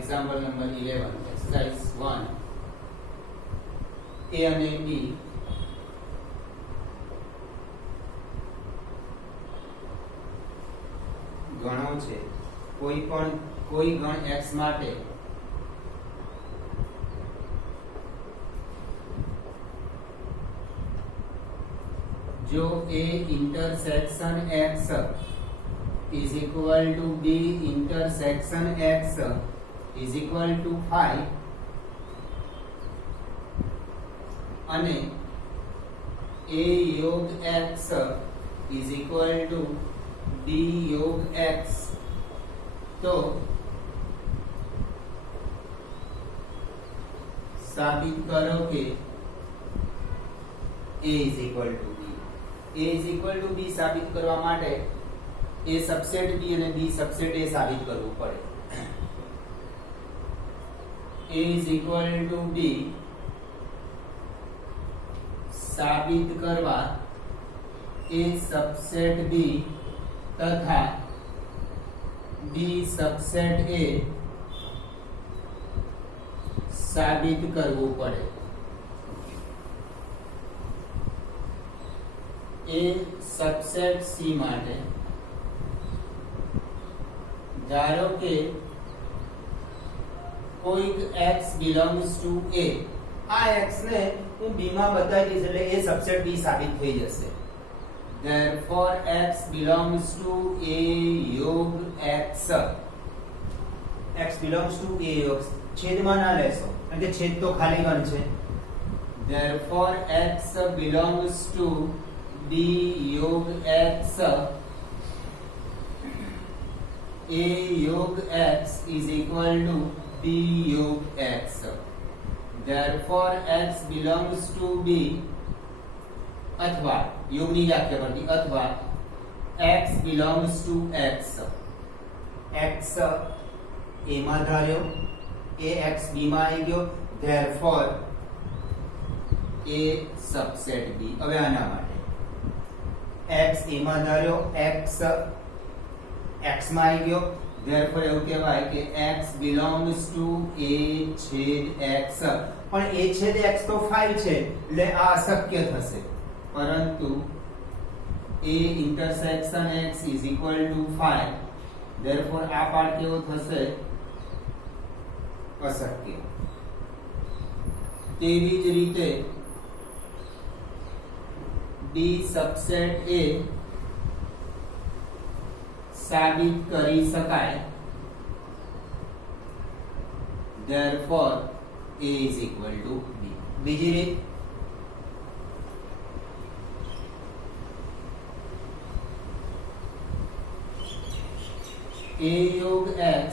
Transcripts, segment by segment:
Example number 11 exercise 1 A અને B ગણો છે કોઈ ગણ x માટે जो A intersection x is equal to B intersection x is equal to 5 અને A योग x is equal to B योग x तो साबित करो कि A is equal to B A is equal to B સાબિત કરવા માટે A સબસેટ B અને B સબસેટ A સાબિત કરવું પડે. A is equal to B સાબિત કરવા A સબસેટ B તથા B સબસેટ A સાબિત કરવું પડે. A सबसेट C માટે ધારો કે કોઈક x belongs to A આ x ને હું B માં બતાવી દઈશ એટલે A સબસેટ B સાબિત થઈ જશે. therefore x belongs to A योग x x belongs to A योग છેદમાં ના લેશો કારણ કે છેદ તો ખાલી ગણ છે. therefore x belongs to B योग x A योग x is equal to B योग x. therefore x belongs to B अथवा योगनी व्याख्या करती अथवा x belongs to x x A માં ધાર્યો A x B માં આવી ગયો therefore A subset B. હવે આના માટે x a માં ધાર્યો x x માં આવી ગયો therefore એવું કહેવાય કે x belongs to A છેદ x પણ A છેદ x તો 5 છે એટલે આ અશક્ય થશે પરંતુ A intersection x is equal to 5 therefore આ પાર્ટ કેવો થશે અશક્ય. તેવી જ રીતે B सबसेट A साबित કરી શકાય therefore A is equal to B. બીજી રીત A योग x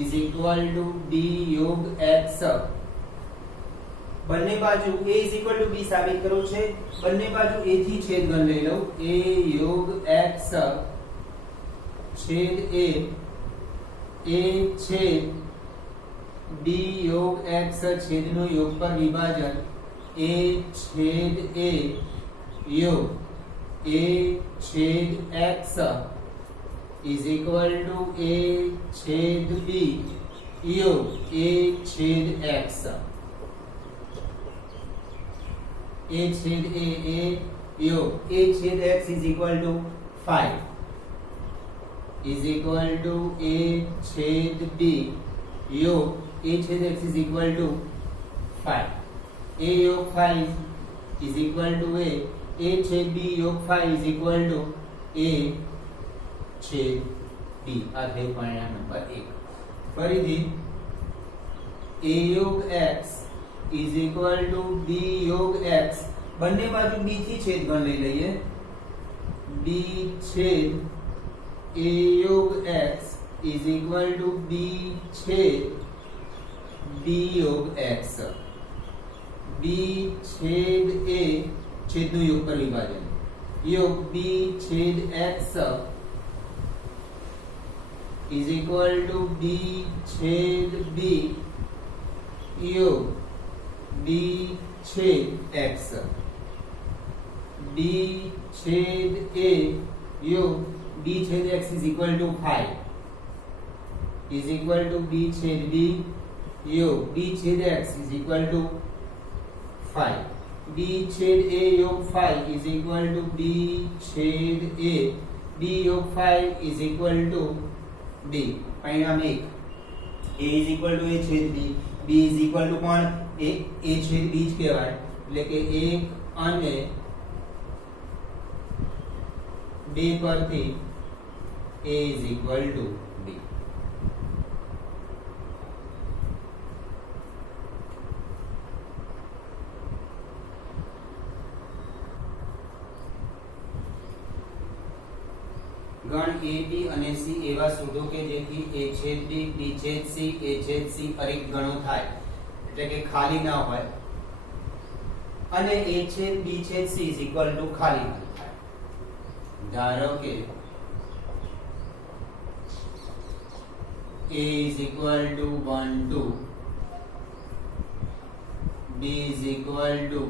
is equal to B योग x બંને બાજુ A is equal to B સાબિત કરવું છે. બંને બાજુ A થી છેદગણ લઈ લઉં A योग x છેદ A A છેદ B योग x છેદનો योग પર વિભાજન A છેદ A योग A છેદ x is equal to A છેદ B योग A છેદ x. A छेद A योग A छेद x is equal to 5 is equal to A छेद B योग A छेद x is equal to 5. A योग 5 is equal to A छेद B योग 5 is equal to A छेद B. આ થયું પરિણામ નંબર 1. ફરીથી A योग x is equal to B योग x બંને બાજુ B થી છેદગણ લઈ લઈએ B છેદ A योग x is equal to B छेद B योग x. B छेद A છેદનું योग પર વિભાજન योग B छेद x is equal to B छेद B योग B छेद x. B छेद A योग B छेद x is equal to 5. Is equal to B छेद बी योग बी छेद x is equal to 5 B छेद ए योग 5 इज इक्वल टू बी छेद ए बी योग 5 इज इक्वल टू बी परिणाम 1 A is equal to A छेद B B is equal to कोण ए छेद बी ज कહેવાય એટલે કે 1 અને 2 પરથી a is equal to b ગણ a b અને c એવા શોધો કે જેથી a છેદ b b છેદ c a છેદ c પરિક ગણો થાય એટલે કે ખાલી ના હોય અને a છેદ b છેદ c is equal to ખાલી ગણ થાય ધારો કે a is equal to 1 2 b is equal to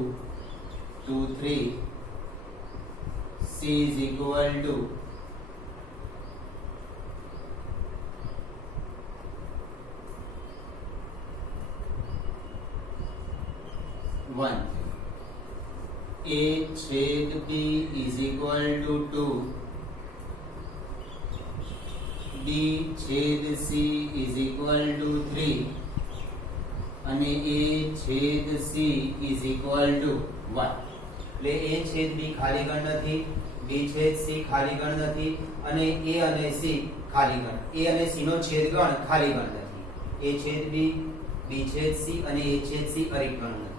2 3 c is equal to 1 a छेद b is equal to 2 b छेद c is equal to 3 અને a છેદ c is equal to 1 એટલે a છેદ b ખાલી ગણ નથી b છેદ c ખાલી ગણ નથી અને a અને c ખાલી ગણ a અને c નો છેદ ગણ ખાલી ગણ નથી a છેદ b b છેદ c અને a છેદ c પરિક ગણ નથી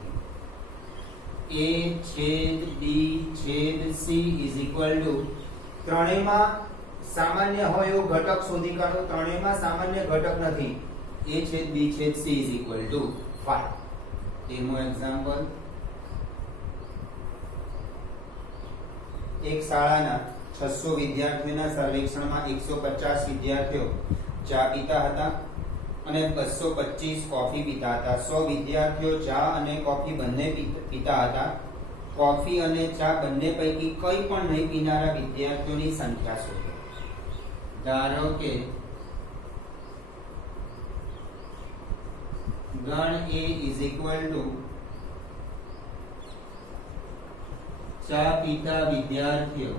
a छेद b छेद c is equal to ત્રણેયમાં સામાન્ય હોય એવો ઘટક શોધી કાઢો ત્રણેયમાં સામાન્ય ઘટક નથી a छेद b छेद c is equal to 5 તેનું એક્ઝામ્પલ એક શાળાના 600 વિદ્યાર્થીઓના સર્વેક્ષણમાં 150 વિદ્યાર્થીઓ ચા પીતા હતા અને 225 કોફી પીતા હતા 100 વિદ્યાર્થીઓ ચા અને કોફી બંને પીતા હતા કોફી અને ચા બંને પૈકી કોઈ પણ નહીં પીનારા વિદ્યાર્થીઓની સંખ્યા શોધો ધારો કે ગણ a is equal to ચા પીતા વિદ્યાર્થીઓ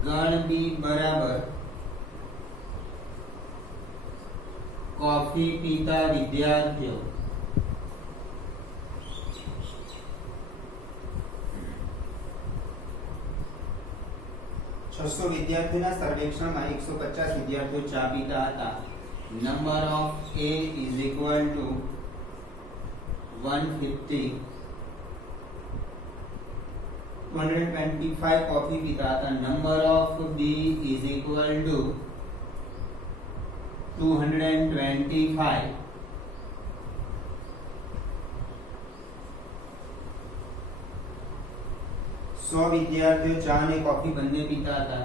गण बी बराबर कॉफी पीता विद्यार्थियों 600 વિદ્યાર્થીઓના સર્વેક્ષણમાં 150 વિદ્યાર્થીઓ ચા પીતા હતા number of a is equal to 150 225 coffee पीता था number of b is equal to 225 100 विद्यार्थियों चा ने कॉफी બંને पीता था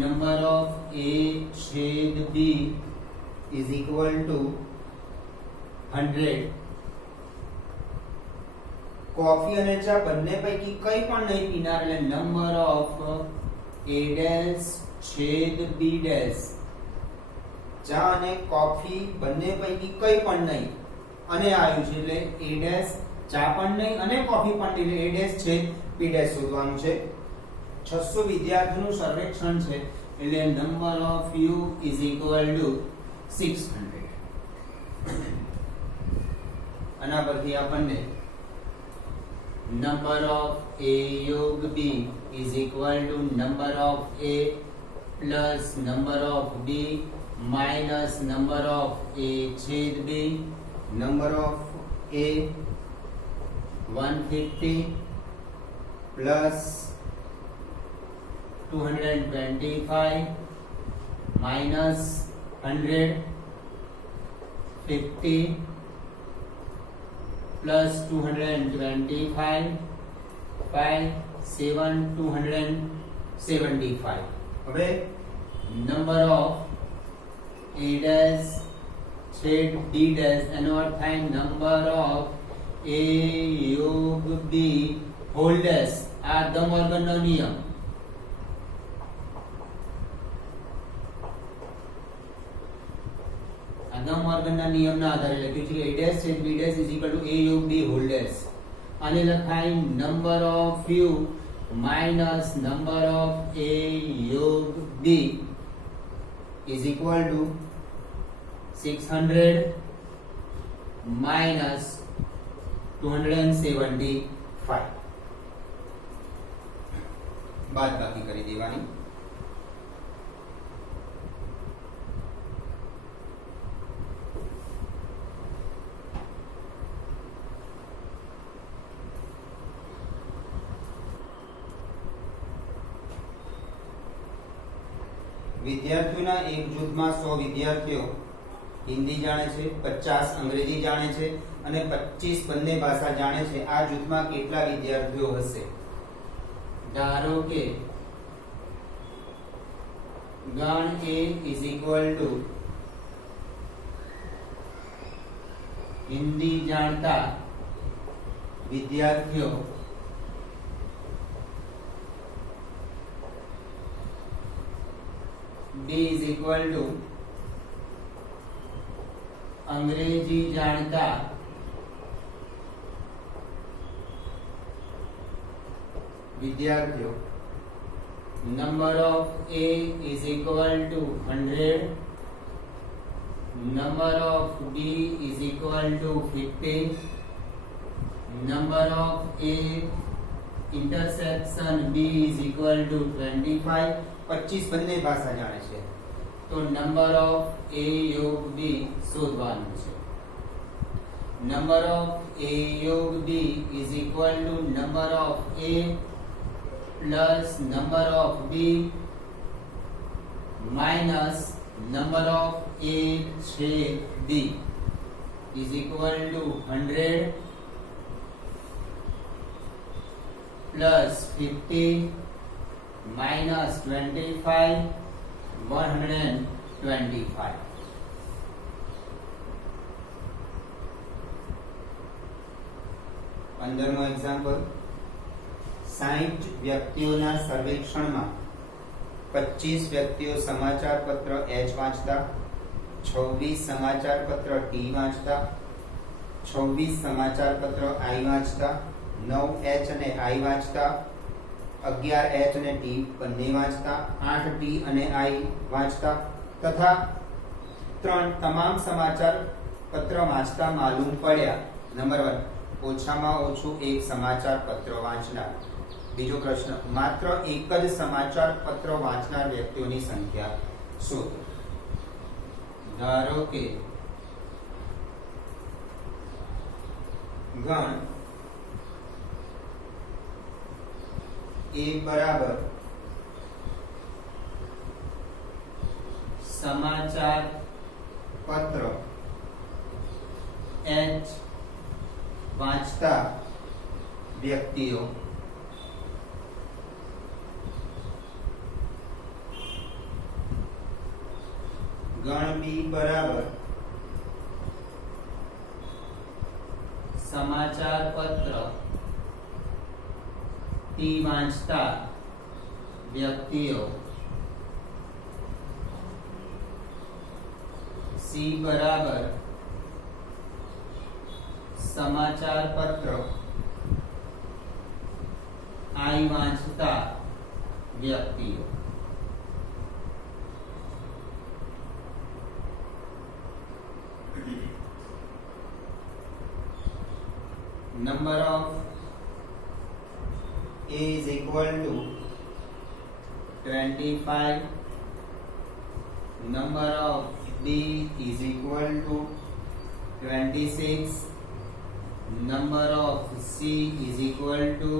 नंबर ऑफ a छेद b is equal to 100 coffee અને ચા બંને પૈકી કઈ પણ નહીં પીનાર એટલે નંબર ઓફ a ડેશ છેદ b ડેશ ચા અને કોફી બંને પૈકી કઈ પણ નહીં અને આવ્યું છે એટલે a ડેશ ચા પણ નહીં અને કોફી પણ નહીં એટલે a ડેશ છેદ b ડેશ શોધવાનું છે 600 વિદ્યાર્થીઓનું સર્વેક્ષણ છે એટલે number of u is equal to 600 આના પરથી આપણને number of a योग b is equal to number of a plus number of b minus number of a छेद b number of a 150 plus 225 minus 150 plus 225 5 7 275 હવે number of a dash છેદ b dash એનો અર્થ થાય number of a યોગ b hall dash આ અર્ધમ વર્ગનો નિયમ વર્ગના નિયમના આધારે લખ્યું છે કે a ડેશ છેદ b dash is equal to a યોગ b હોલ ડેશ. આને લખાય number of u minus number of a યોગ b is equal to 600 minus 275. બાદ બાકી કરી દેવાની. વિદ્યાર્થીઓના એક જૂથમાં 100 વિદ્યાર્થીઓ હિન્દી જાણે છે, 50 અંગ્રેજી જાણે છે અને 25 બંને ભાષા જાણે છે. આ જૂથમાં કેટલા વિદ્યાર્થીઓ હશે? ધારો કે ગણ A is equal to Hindi જાણતા વિદ્યાર્થીઓ B is equal to अंग्रेजी जानता विद्यार्थियों. Number of A is equal to 100, number of B is equal to 50, number of A intersection B is equal to 25. 25 બંને ભાષા જાણે છે તો નંબર ઓફ A યોગ B શોધવાનું છે. નંબર ઓફ A યોગ B is equal to number of A plus number of B minus number of A છેદ B is equal to 100 plus 50 minus 25, 125. અંદરનો એક્ઝામ્પલ. 60 વ્યક્તિઓના સર્વેક્ષણમાં 25 વ્યક્તિઓ સમાચાર પત્ર H વાંચતા, 26 સમાચાર પત્ર T વાંચતા, 26 સમાચાર પત્ર I વાંચતા, 9 H અને I વાંચતા, 11 H અને T બંને વાંચતા, 8 T અને I વાંચતા તથા 3 તમામ સમાચાર પત્ર વાંચતા માલુમ પડ્યા. નંબર 1 ઓછામાં ઓછું એક સમાચાર પત્ર વાંચનાર. બીજો પ્રશ્ન, માત્ર એક જ સમાચાર પત્ર વાંચનાર વ્યક્તિઓની સંખ્યા શોધો. ધારો કે ગણ A बराबर समाचार पत्र H वांचता व्यक्तियों गण B बराबर समाचार पत्र T वांचता व्यक्तियों C बराबर समाचार पत्र I वांचता व्यक्तियों. Number of A is equal to 25. Number of B is equal to 26. Number of C is equal to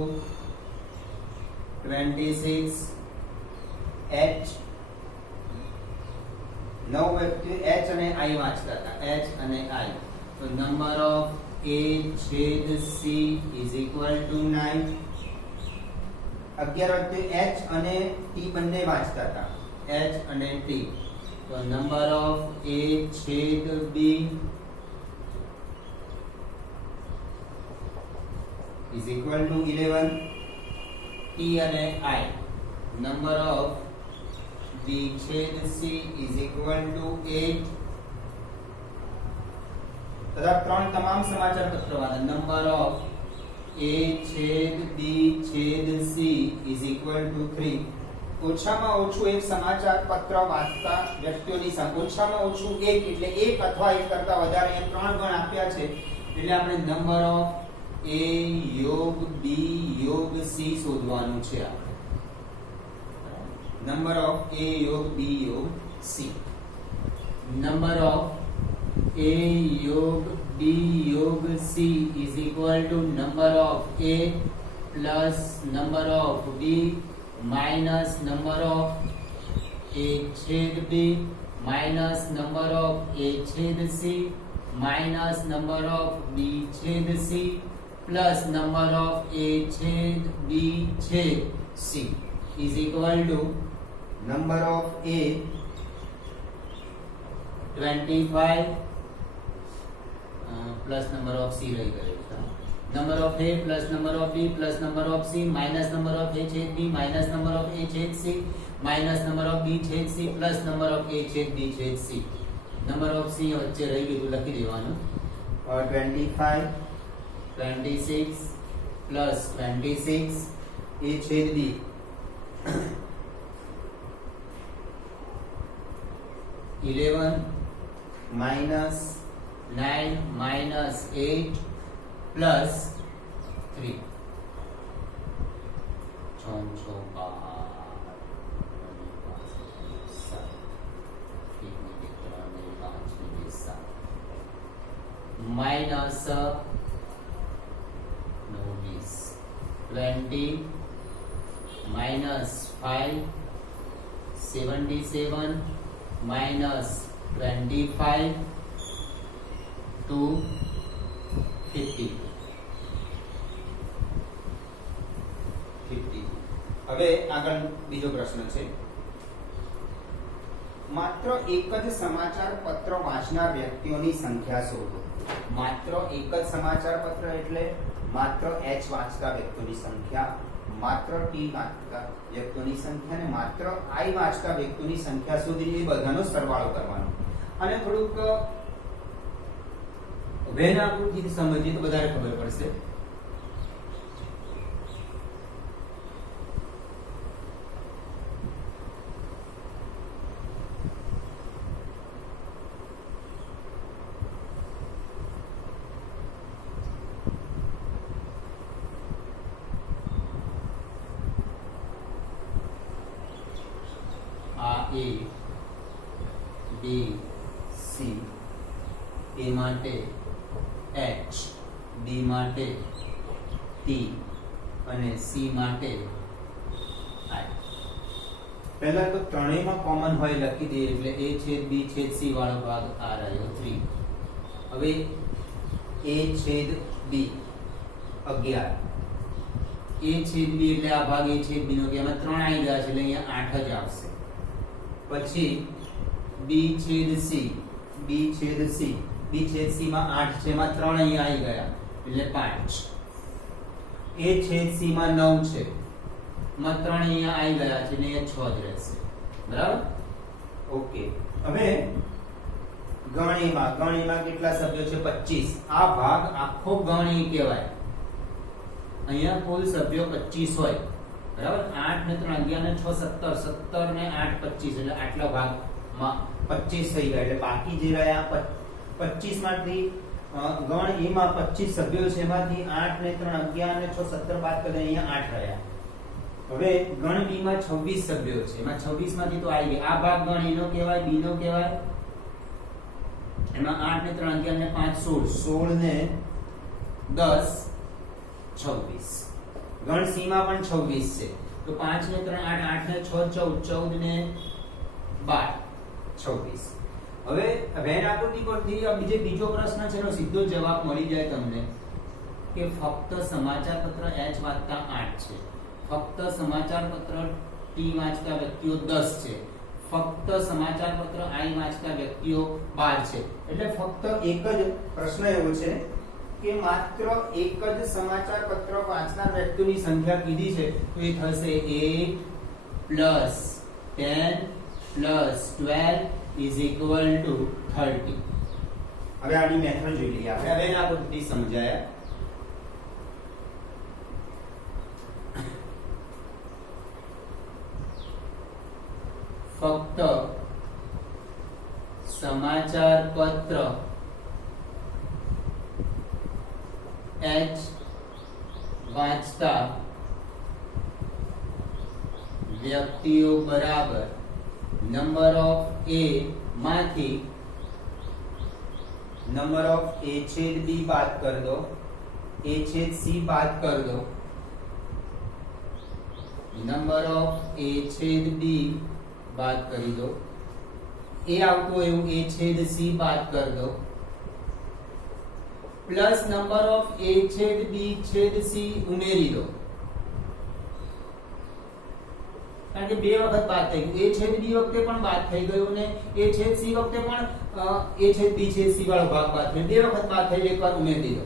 26. H 9 વ્યક્તિઓ H અને I વાંચતા હતા. H અને I. તો number of A છેદ C is equal to 9. 11 વ્યક્તિઓ H અને T બંને વાંચતા હતા. H અને T. તો number of A છેદ B is equal to 11. T અને I. Number of B છેદ C is equal to 8. તથા 3 તમામ સમાચાર પત્રોમાં નંબર ઓફ A છેદ B છેદ C is equal to 3. ઓછામાં ઓછું એક સમાચાર પત્ર વાંચતા વ્યક્તિઓની સંખ્યા ઓછામાં ઓછું એક એટલે એક અથવા એક કરતા વધારે અહીંયા 3 ગણ આપ્યા છે એટલે આપણે નંબર ઓફ A યોગ B યોગ C શોધવાનું છે આપણે નંબર ઓફ A યોગ B યોગ C નંબર ઓફ A योग B योग C is equal to number of A plus number of B minus number of A छेद B minus number of A छेद C minus number of B छेद C plus number of A छेद B छेद C is equal to number of A 25 plus number of C रही करेगा number of A plus number of B plus number of C minus number of A छेद B minus number of A छेद C minus number of B छेद C plus number of A छेद B छेद C number of C વચ્ચે રહી ગયું લખી દેવાનું 25 26 plus 26 A छेद B minus 9 minus 8 plus 3 minus 20 minus 5 77 minus 25 to 50 હવે આગળ બીજો પ્રશ્ન છે માત્ર એક જ સમાચાર પત્ર વાંચનાર વ્યક્તિઓની સંખ્યા શોધો માત્ર એક જ સમાચાર પત્ર એટલે માત્ર H વાંચતા વ્યક્તિઓની સંખ્યા માત્ર T વાંચતા વ્યક્તિઓની સંખ્યા અને માત્ર I વાંચતા વ્યક્તિઓની સંખ્યા શોધીને એ બધાનો સરવાળો કરવાનો અને થોડુંક વેન આકૃતિથી સમજીએ તો વધારે ખબર પડશે A B C A માટે H B માટે T અને C માટે I પહેલા તો ત્રણેયમાં કોમન હોય લખી દઈએ એટલે A છેદ B છેદ C વાળો ભાગ આ રહ્યો 3 હવે A છેદ B 11 A છેદ B એટલે આ ભાગ A છેદ B નો કે એમાં 3 આવી ગયા છે એટલે અહીંયા 8 જ આવશે પછી B છેદ C B છેદ C B છેદ C માં 8 છે એમાં 3 અહીંયા આવી ગયા એટલે 5 A છેદ C માં 9 છે એમાં 3 અહીંયા આવી ગયા છે એટલે અહીંયા 6 જ રહેશે બરાબર ઓકે હવે ગણેમાં કેટલા સભ્યો છે 25 આ ભાગ આખો ગણી કહેવાય અહીંયા કુલ સભ્યો 25 હોય બરાબર 8 ને 3 11 ને 6 17 17 ને 8 25 એટલે આટલા ભાગમાં 25 થઈ ગયા એટલે બાકી જે રહ્યા 25 માંથી ગણ એ માં 25 સભ્યો છે એમાંથી 8 ને 3 11 ને 6 17 બાદ કરીને અહીંયા 8 રહ્યા હવે ગણ બી માં 26 સભ્યો છે એમાં 26 માંથી તો આવી ગયા આ ભાગ ગણ એનો કહેવાય બી નો કહેવાય એમાં 8 ને 3 11 ને 5 16 ને 10 26 ગણ સી માં પણ 26 છે તો 5 ને 3 8 8 ને 6 14 14 ને 12 26 હવે વેન આકૃતિ પરથી બીજો પ્રશ્ન છે એનો સીધો જવાબ મળી જાય તમને કે ફક્ત સમાચાર પત્ર H વાંચતા 8 છે ફક્ત સમાચાર પત્ર T વાંચતા વ્યક્તિઓ 10 છે ફક્ત સમાચાર પત્ર I વાંચતા વ્યક્તિઓ 12 છે એટલે ફક્ત એક જ પ્રશ્ન એવો છે કે માત્ર એક જ સમાચાર પત્ર વાંચનાર વ્યક્તિઓની સંખ્યા કીધી છે તો એ થશે 8 + 10 + 12 is equal to 30 હવે આની મેથડ જોઈ લઈએ આપણે. હવે એના પદ્ધતિ સમજાયા. ફક્ત સમાચાર પત્ર H વાંચતા વ્યક્તિઓ બરાબર નંબર ઓફ A માંથી नंबर ऑफ A छेद B बात कर दो, A छेद C बात कर दो, नंबर ऑफ A छेद B बात करी दो, A આવતો એવું A छेद C बात कर दो, प्लस नंबर ऑफ A छेद B छेद C ઉમેરી દો. કારણ કે બે વખત બાદ થઈ ગયું. A છેદ B વખતે પણ બાદ થઈ ગયું ને A છેદ C વખતે પણ A છેદ B છેદ C વાળો ભાગ બાદ થયો. બે વખત બાદ થઈ એકવાર ઉમેરી દીધો.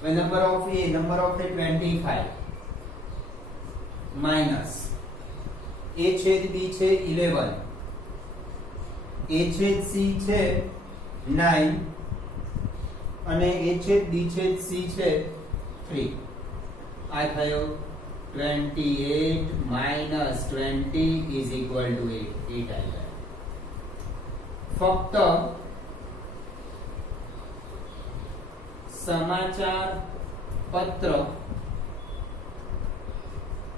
હવે number of A 25 minus A છેદ B છે 11, A છેદ C છે 9 અને A છેદ B છેદ C છે 3. આ થયો 28 minus 20 is equal to 8. 8 આવી ગયો. ફક્ત સમાચાર પત્ર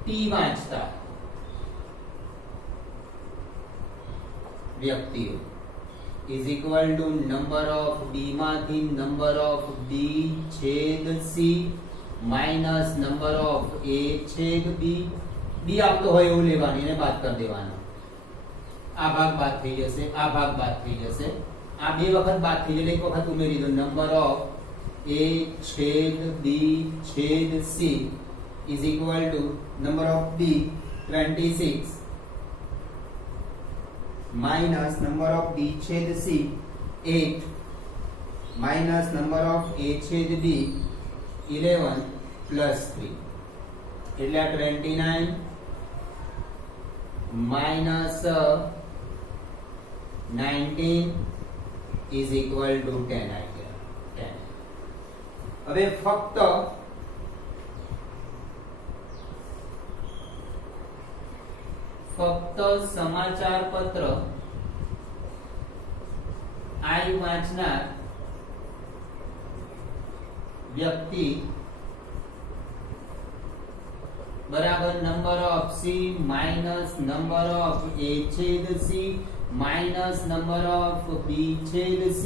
T વાંચતા વ્યક્તિઓ is equal to number of B માંથી number of B છેદ C minus number of A છેદ B. B આવતો હોય એવું લેવાનું, એને બાદ કરી દેવાનો. આ ભાગ બાદ થઈ જશે, આ ભાગ બાદ થઈ જશે, આ બે વખત બાદ થઈ જશે, એક વખત ઉમેરી દો. નંબર ઓફ A છેદ B છેદ C is equal to number of B 26 minus number of B છેદ C 8 minus number of A છેદ B 11 plus 3 એટલે 29 minus 19 is equal to 10 આવી ગયા. 10. હવે ફક્ત સમાચાર પત્ર I વાંચનાર વ્યક્તિ બરાબર number of C minus number of A છેદ C minus number of B છેદ C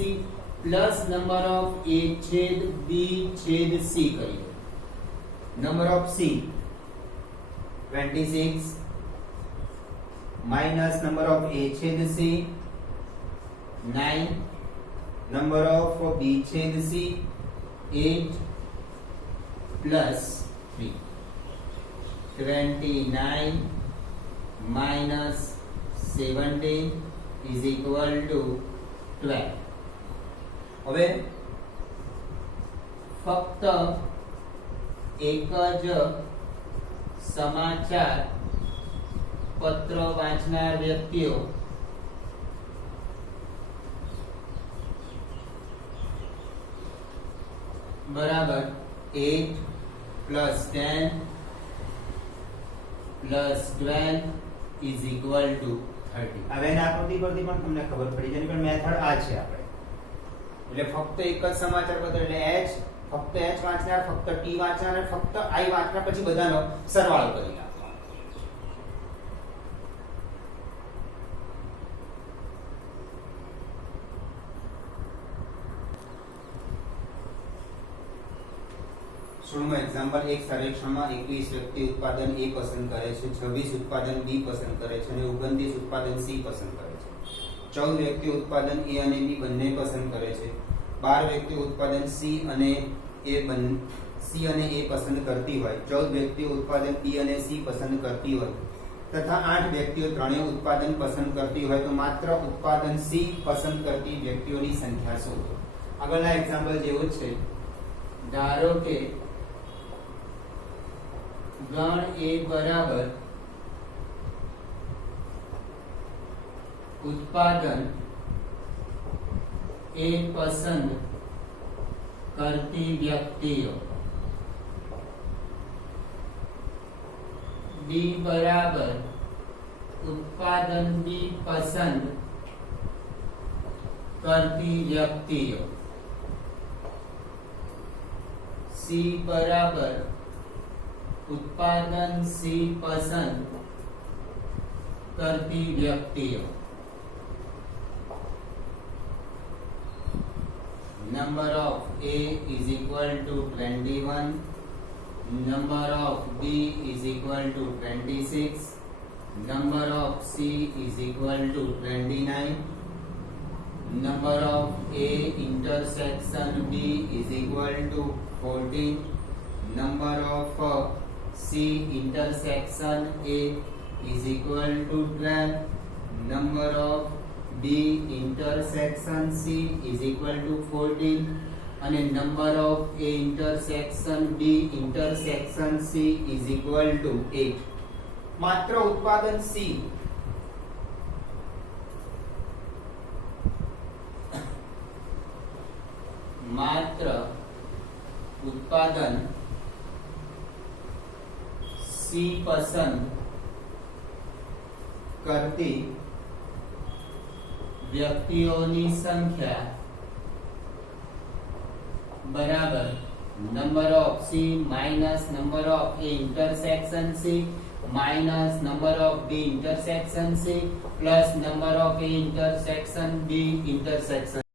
plus number of A છેદ B છેદ C કરી દો. Number of C 26 minus number of A છેદ C 9 નંબર ઓફ B છેદ C 8 plus 3 29 minus 17 is equal to 12. હવે ફક્ત એક જ સમાચાર પત્ર વાંચનાર વ્યક્તિઓ बराबर 8 plus 10 plus 12 is equal to 30. હવે આ આકૃતિ પરથી પણ તમને ખબર પડી જાય પણ મેથડ આ છે આપણે. એટલે ફક્ત એક જ સમાચાર પત્ર એટલે H, ફક્ત H વાંચનાર, ફક્ત T વાંચનાર અને ફક્ત I વાંચનાર, પછી બધાનો સરવાળો કરી નાખવાનો. एग्जांपल एक सर्वेक्षणમાં 21 વ્યક્તિ ઉત્પાદન A પસંદ કરે છે, 26 ઉત્પાદન B પસંદ કરે છે અને 29 ઉત્પાદન C પસંદ કરે છે. 14 વ્યક્તિ ઉત્પાદન A અને B બંને પસંદ કરે છે. 12 વ્યક્તિ ઉત્પાદન C અને A પસંદ કરતી હોય, 14 વ્યક્તિ ઉત્પાદન B અને C પસંદ કરતી હોય તથા 8 વ્યક્તિઓ ત્રણેય ઉત્પાદન પસંદ કરતી હોય તો માત્ર ઉત્પાદન C પસંદ કરતી વ્યક્તિઓની સંખ્યા શોધો. આગળના એક્ઝામ્પલ જેવું છે. ધારો કે गण A बराबर उत्पादन A पसंद કરતી વ્યક્તિઓ ડી બરાબર ઉત્પાદન બી પસંદ કરતી વ્યક્તિઓ સી બરાબર ઉત્પાદન સી પસંદ કરતી વ્યક્તિઓ number of A is equal to 21, number of B is equal to 26, number of C is equal to 29, number of A intersection B is equal to 14, number of C intersection A is equal to 12, number of B intersection C is equal to 14 અને number of A intersection B intersection C is equal to 8. માત્ર ઉત્પાદન C માત્ર ઉત્પાદન C પસંદ કરતી વ્યક્તિઓની સંખ્યા બરાબર number of C minus number of A intersection C minus number of B intersection C plus number of A intersection B intersection